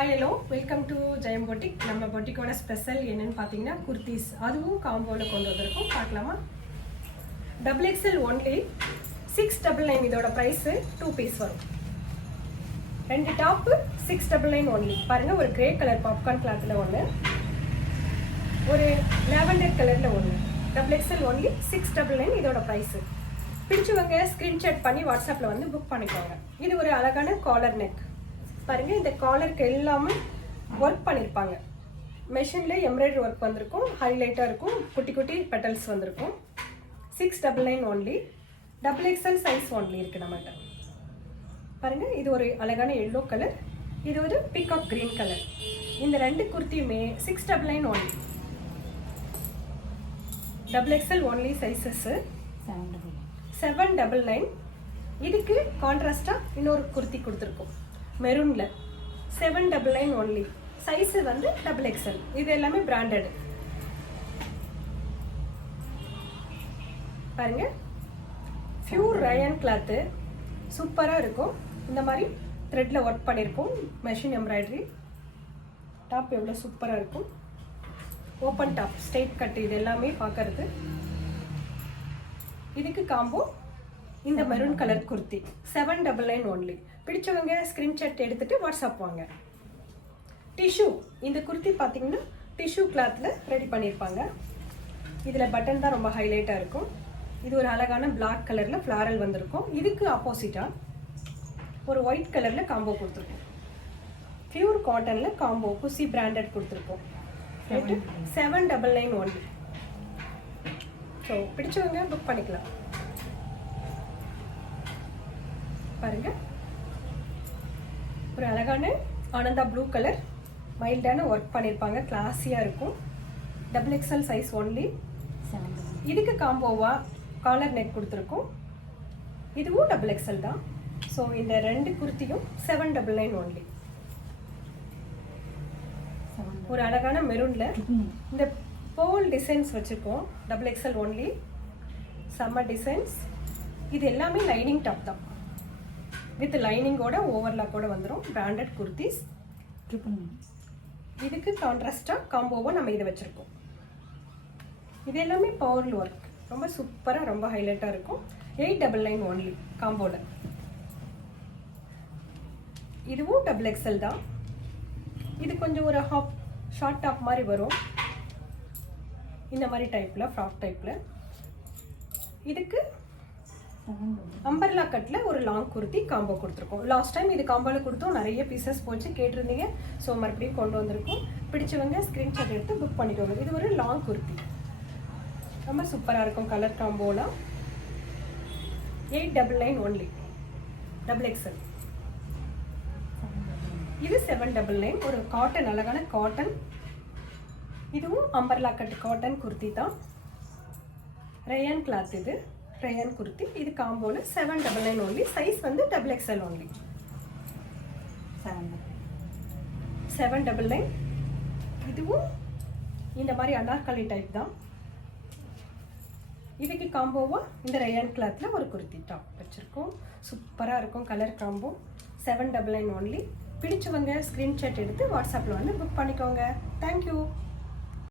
Hi hello welcome to Jayam boutique. நம்ம பொட்டிக்கோட special என்னன்னு பார்த்தீங்கன்னா குர்த்திஸ், அதுவும் காம்போவில் கொண்டு வந்திருக்கோம். பார்க்கலாமா? XXL only 699. இதோட ப்ரைஸு 2 பீஸ் வரும். 2 டாப்பு 699 ஒன்லி. பாருங்கள், ஒரு கிரே கலர் பாப்கார்ன் கிளாத்தில் ஒன்று, ஒரு லாவெண்டர் கலரில் ஒன்று. XXL ஒன்லி 699 இதோட ப்ரைஸு. பிடிச்சவங்க ஸ்க்ரீன்ஷாட் பண்ணி வாட்ஸ்அப்பில் வந்து புக் பண்ணிக்கோங்க. இது ஒரு அழகான காலர் நெக். பாருங்க, இந்த காலருக்கு எல்லாமே ஒர்க் பண்ணியிருப்பாங்க. மெஷினில் எம்ப்ராய்டரி ஒர்க் வந்திருக்கும், ஹைலைட்டாக இருக்கும், குட்டி குட்டி பெட்டல்ஸ் வந்திருக்கும். 699 ஒன்லி. XXL சைஸ் ஒன்லி இருக்குது நம்மகிட்ட. பாருங்கள், இது ஒரு அழகான எல்லோ கலர், இது ஒரு பீகாக் கிரீன் கலர். இந்த ரெண்டு குர்த்தியுமே 699 ஒன்லி. XXL only sizes 799. இதுக்கு கான்ட்ராஸ்டாக இன்னொரு குர்த்தி கொடுத்துருக்கோம் மெரூனில். 799 ஒன்லி. சைஸு வந்து XXL. இது எல்லாமே பிராண்டட். பாருங்க, பியூர் ரயான் கிளாத்து, சூப்பராக இருக்கும். இந்த மாதிரி த்ரெட்டில் ஒர்க் பண்ணியிருக்கோம், மெஷின் எம்ப்ராய்டரி. டாப் எவ்வளோ சூப்பராக இருக்கும். ஓப்பன் டாப், ஸ்ட்ரெயிட் கட், இது எல்லாமே பார்க்கறது. இதுக்கு காம்போ இந்த மெரூன் கலர் குர்த்தி 799 ஒன்லி. பிடிச்சவங்க ஸ்க்ரீன்ஷாட் எடுத்துட்டு வாட்ஸ்அப் வாங்க. டிஷ்யூ, இந்த குர்த்தி பார்த்தீங்கன்னா டிஷ்யூ கிளாத்தில் ரெடி பண்ணியிருப்பாங்க. இதில் பட்டன் தான் ரொம்ப ஹைலைட்டாக இருக்கும். இது ஒரு அழகான பிளாக் கலரில் ஃப்ளாரல் வந்திருக்கும். இதுக்கு ஆப்போசிட்டாக ஒரு ஒயிட் கலரில் காம்போ கொடுத்துருக்கோம். பியூர் காட்டனில் காம்போ குசி பிராண்டட் கொடுத்துருக்கோம். 799 ஒன்லி. ஸோ பிடிச்சவங்க புக் பண்ணிக்கலாம். பாருங்க, ஒரு அழகான ஆனந்தா ப்ளூ கலர், மைல்டான ஒர்க் பண்ணியிருப்பாங்க, கிளாஸியாக இருக்கும். XXL size only. இதுக்கு காம்போவா காலர் நெக் கொடுத்துருக்கோம். இதுவும் XXL தான். ஸோ இந்த ரெண்டு குர்த்தியும் 799 ஒன்லி. ஒரு அழகான மெரூனில் இந்த போல் டிசைன்ஸ் வச்சுருக்கோம். XXL only. செம்ம டிசைன்ஸ். இது எல்லாமே லைனிங் டாப் தான், வித் லைனிங்கோட ஓவர்லாக்கோட வந்துடும். பிராண்டட் குர்த்திஸ். இதுக்கு கான்ட்ராஸ்டாக காம்போவாக நம்ம இதை வச்சுருக்கோம். இது எல்லாமே பவர்ல் ஒர்க், ரொம்ப சூப்பராக, ரொம்ப ஹைலைட்டாக இருக்கும். 899 ஒன்லி காம்போவில். இதுவும் XXL தான். இது கொஞ்சம் ஒரு ஷார்ட் டாப் மாதிரி வரும், இந்த மாதிரி டைப்பில், ஃப்ராக் டைப்பில். இதுக்கு அம்பர்லா கட்டில் ஒரு லாங் குர்த்தி காம்போ கொடுத்துருக்கோம். லாஸ்ட் டைம் இது காம்போவில் கொடுத்தோம், நிறைய பீசஸ் போச்சு, கேட்டிருந்தீங்க. ஸோ மறுபடியும் கொண்டு வந்திருக்கோம். பிடிச்சவங்க ஸ்க்ரீன்ஷாட் எடுத்து புக் பண்ணிக்கோங்க. இது ஒரு லாங் குர்த்தி, ரொம்ப சூப்பராக இருக்கும். கலர் காம்போலாம் 899 ஒன்லி. XXL. இது 799. ஒரு காட்டன், அழகான காட்டன். இதுவும் அம்பர்லா கட் காட்டன் குர்த்தி தான். ரயான் கிளாத், இது ரயான் குர்த்தி. இது காம்போவில் 799 ஒன்லி. சைஸ் வந்து XXL ஒன்லி. 799. இதுவும் இந்த மாதிரி அனார்கலி டைப் தான். இதுக்கு காம்போவாக இந்த ரயான் கிளாத்தில் ஒரு குர்த்தி டாப் வச்சுருக்கோம். சூப்பராக இருக்கும். Colour combo 799 only. பிடிச்சவங்க ஸ்க்ரீன்ஷாட் எடுத்து வாட்ஸ்அப்பில் வந்து புக் பண்ணிக்கோங்க. தேங்க்யூ.